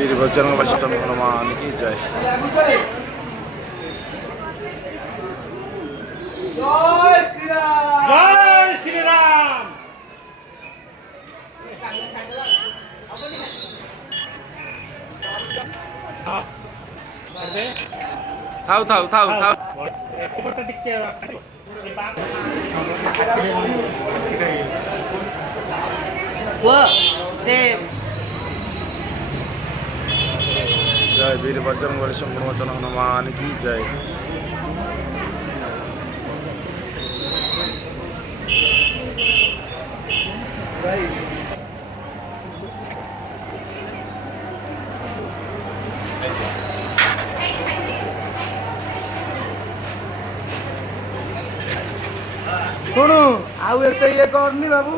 वीर बजरंग बली हनुमान की जय। जय श्री राम। थाउ थाउ थाउ थाउ जय वीर बजरंग बली हनुमान की जय। शुणु आउ एत ये करनी बाबू।